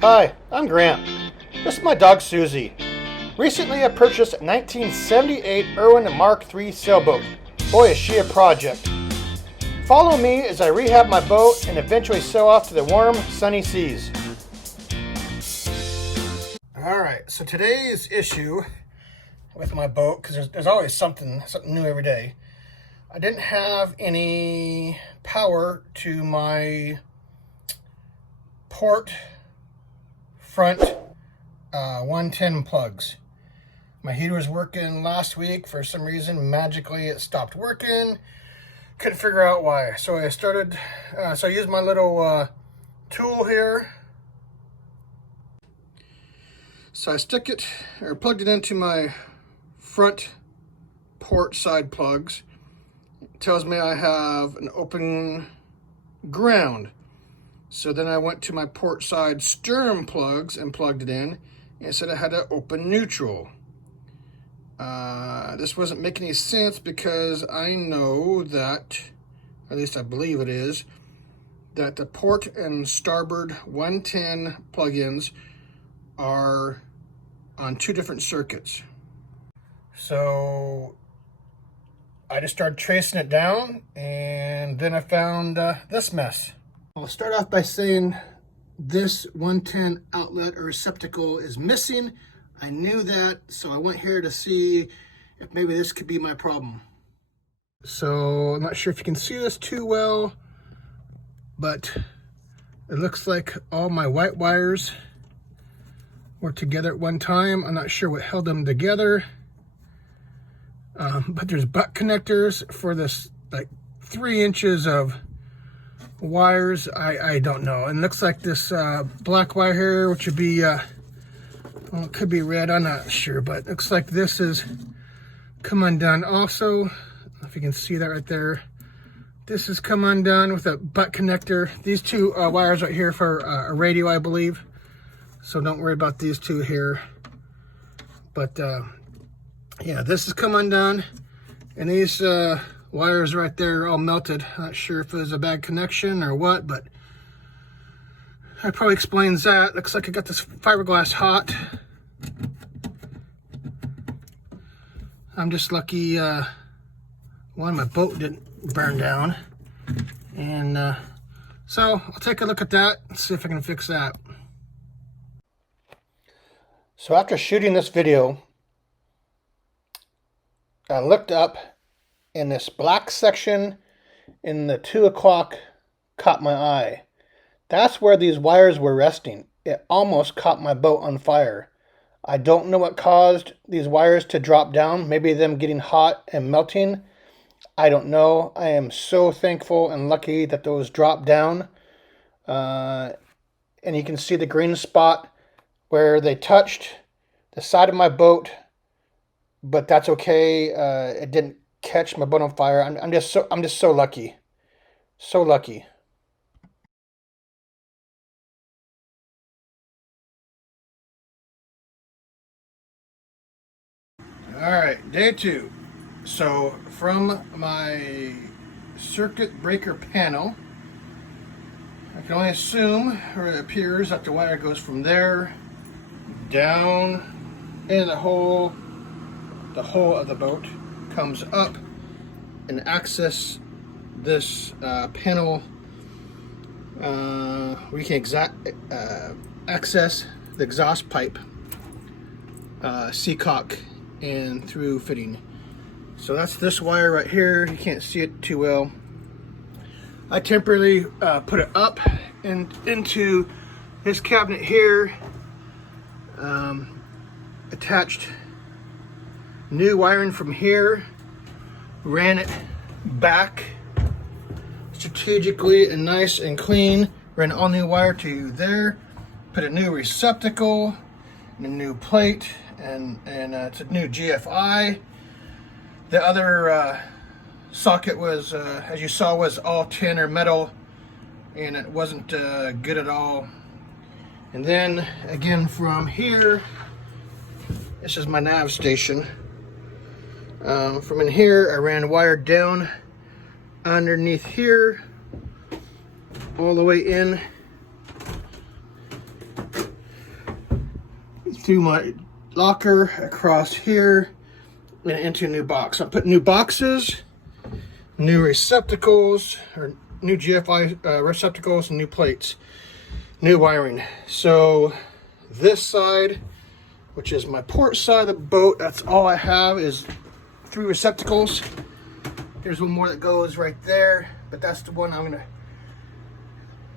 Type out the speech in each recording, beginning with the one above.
Hi, I'm Grant. This is my dog Susie. Recently I purchased a 1978 Irwin Mark III sailboat. Boy, is she a project. Follow me as I rehab my boat and eventually sail off to the warm, sunny seas. Alright, so today's issue with my boat, because there's always something new every day. I didn't have any power to my port front 110 plugs. My heater was working last week. For some reason, magically it stopped working. Couldn't figure out why. So I started, I used my little tool here. So I plugged it into my front port side plugs. It tells me I have an open ground. So then I went to my port side stern plugs and plugged it in, and it said I had an open neutral. This wasn't making any sense because I know that, at least I believe it is, that the port and starboard 110 plugins are on two different circuits. So I just started tracing it down, and then I found this mess. I'll start off by saying this 110 outlet or receptacle is missing. I knew that, so I went here to see if maybe this could be my problem. So I'm not sure if you can see this too well, but it looks like all my white wires were together at one time. I'm not sure what held them together, but there's butt connectors for this, like 3 inches of wires. I don't know. And it looks like this black wire here, which would be well, it could be red, I'm not sure, but it looks like this is come undone also. I don't know if you can see that right there. This is come undone with a butt connector. These two wires right here for a radio, I believe, so don't worry about these two here. But yeah, this has come undone, and these wires right there are all melted. Not sure if it was a bad connection or what, but that probably explains that. Looks like I got this fiberglass hot. I'm just lucky one, my boat didn't burn down. And so I'll take a look at that and see if I can fix that. So after shooting this video, I looked up, and this black section in the 2 o'clock caught my eye. That's where these wires were resting. It almost caught my boat on fire. I don't know what caused these wires to drop down. Maybe them getting hot and melting. I don't know. I am so thankful and lucky that those dropped down. And you can see the green spot where they touched the side of my boat. But that's okay. It didn't catch my boat on fire. I'm just so lucky. So lucky. All right, day 2. So from my circuit breaker panel, I can only assume, or it appears, that the wire goes from there down in the hole of the boat, comes up and access this panel where you can access the exhaust pipe seacock and through fitting. So that's this wire right here. You can't see it too well. I temporarily put it up and into this cabinet here. Attached new wiring from here, ran it back strategically and nice and clean, ran all new wire to there, put a new receptacle and a new plate, and it's a new GFI. The other socket was, as you saw, was all tin or metal, and it wasn't good at all. And then again from here, this is my nav station. From in here, I ran wire down underneath here, all the way in through my locker, across here, and into a new box. I'm putting new boxes, new receptacles, or new GFI receptacles, and new plates, new wiring. So this side, which is my port side of the boat, that's all I have is 3 receptacles. There's one more that goes right there, but that's the one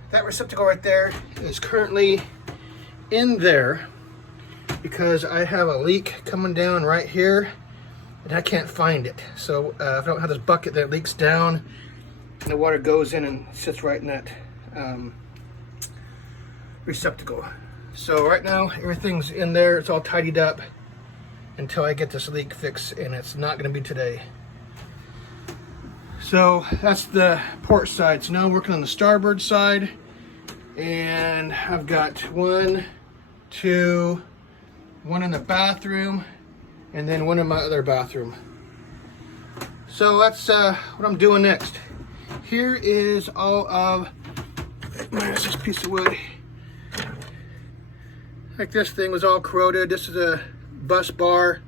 that receptacle right there is currently in there because I have a leak coming down right here and I can't find it. So if I don't have this bucket that leaks down, and the water goes in and sits right in that receptacle. So right now everything's in there, it's all tidied up until I get this leak fixed, and it's not going to be today. So that's the port side. So now I'm working on the starboard side, and I've got 1, 2, 1 in the bathroom, and then 1 in my other bathroom. So that's what I'm doing next. Here is all of, minus this piece of wood. Like this thing was all corroded. This is a bus bar.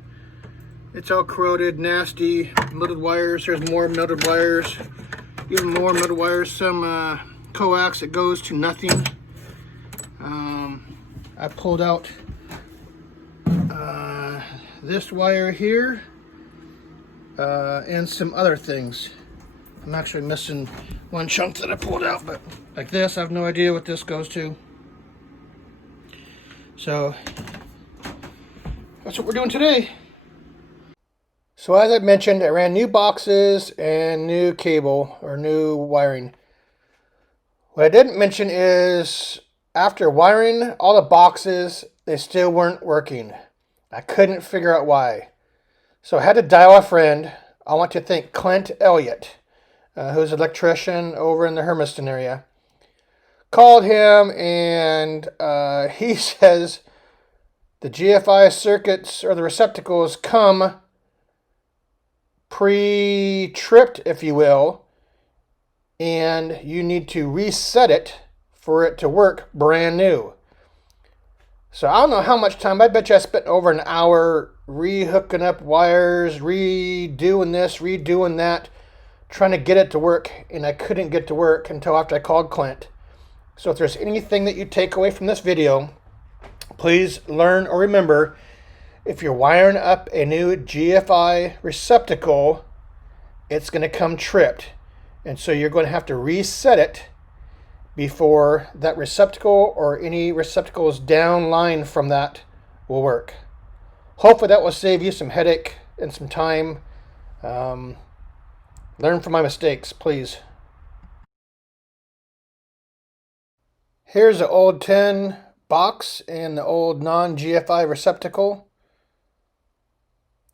It's all corroded, nasty, melted wires. There's more melted wires, even more melted wires. Some coax that goes to nothing. I pulled out this wire here and some other things. I'm actually missing one chunk that I pulled out, but like this, I have no idea what this goes to. So that's what we're doing today. So as I mentioned, I ran new boxes and new cable or new wiring. What I didn't mention is after wiring all the boxes, they still weren't working. I couldn't figure out why. So I had to dial a friend. I want to thank Clint Elliott, who's an electrician over in the Hermiston area. Called him, and he says the GFI circuits or the receptacles come pre-tripped, if you will, and you need to reset it for it to work brand new. So I don't know how much time. I bet you I spent over an hour re-hooking up wires, redoing this, redoing that, trying to get it to work, and I couldn't get to work until after I called Clint. So if there's anything that you take away from this video, please learn or remember, if you're wiring up a new GFI receptacle, it's going to come tripped. And so you're going to have to reset it before that receptacle or any receptacles downline from that will work. Hopefully that will save you some headache and some time. Learn from my mistakes, please. Here's an old tin box and the old non-GFI receptacle.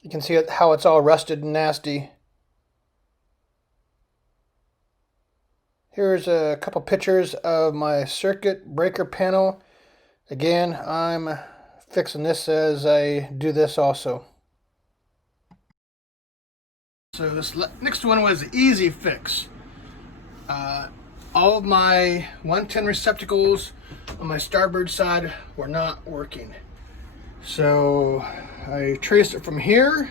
You can see how it's all rusted and nasty. Here's a couple pictures of my circuit breaker panel. Again, I'm fixing this as I do this also. So this next one was easy fix. All of my 110 receptacles on my starboard side were not working. So I traced it from here,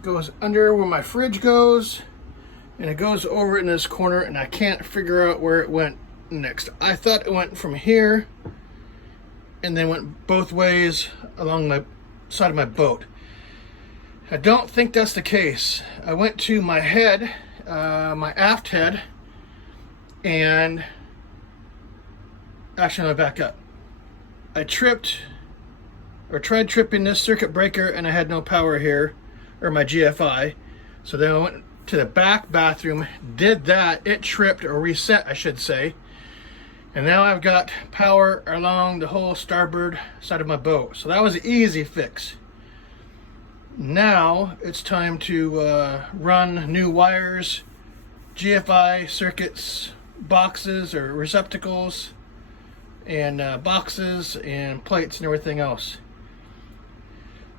goes under where my fridge goes, and it goes over in this corner, and I can't figure out where it went next. I thought it went from here and then went both ways along my side of my boat. I don't think that's the case. I went to my head, my aft head, and actually, let me back up. I tripped or tried tripping this circuit breaker, and I had no power here, or my GFI. So then I went to the back bathroom, did that, it tripped, or reset I should say, and now I've got power along the whole starboard side of my boat. So that was an easy fix. Now it's time to run new wires, GFI circuits, boxes or receptacles, and boxes and plates and everything else.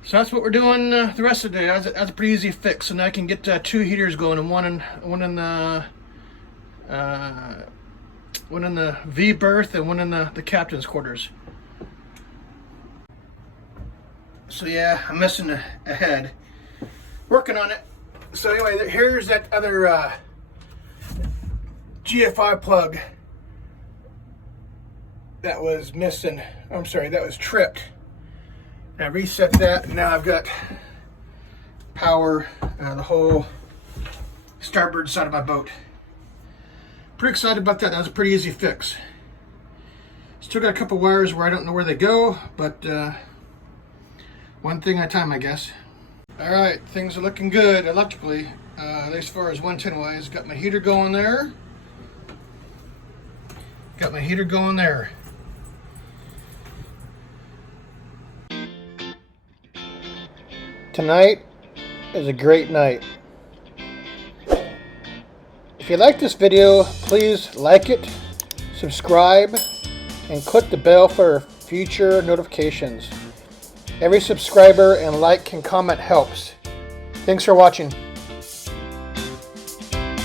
So that's what we're doing the rest of the day. That's a pretty easy fix. So now I can get 2 heaters going, and one in the V berth and one in the captain's quarters. So yeah, I'm missing a head. Working on it. So anyway, here's that other GFI plug that was missing. I'm sorry, that was tripped. And I reset that, and now I've got power the whole starboard side of my boat. Pretty excited about that. That was a pretty easy fix. Still got a couple wires where I don't know where they go, but one thing at a time, I guess. All right, things are looking good electrically, at least as far as 110 wise. Got my heater going there. Got my heater going there. Tonight is a great night. If you like this video, please like it, subscribe, and click the bell for future notifications. Every subscriber and like and comment helps. Thanks for watching.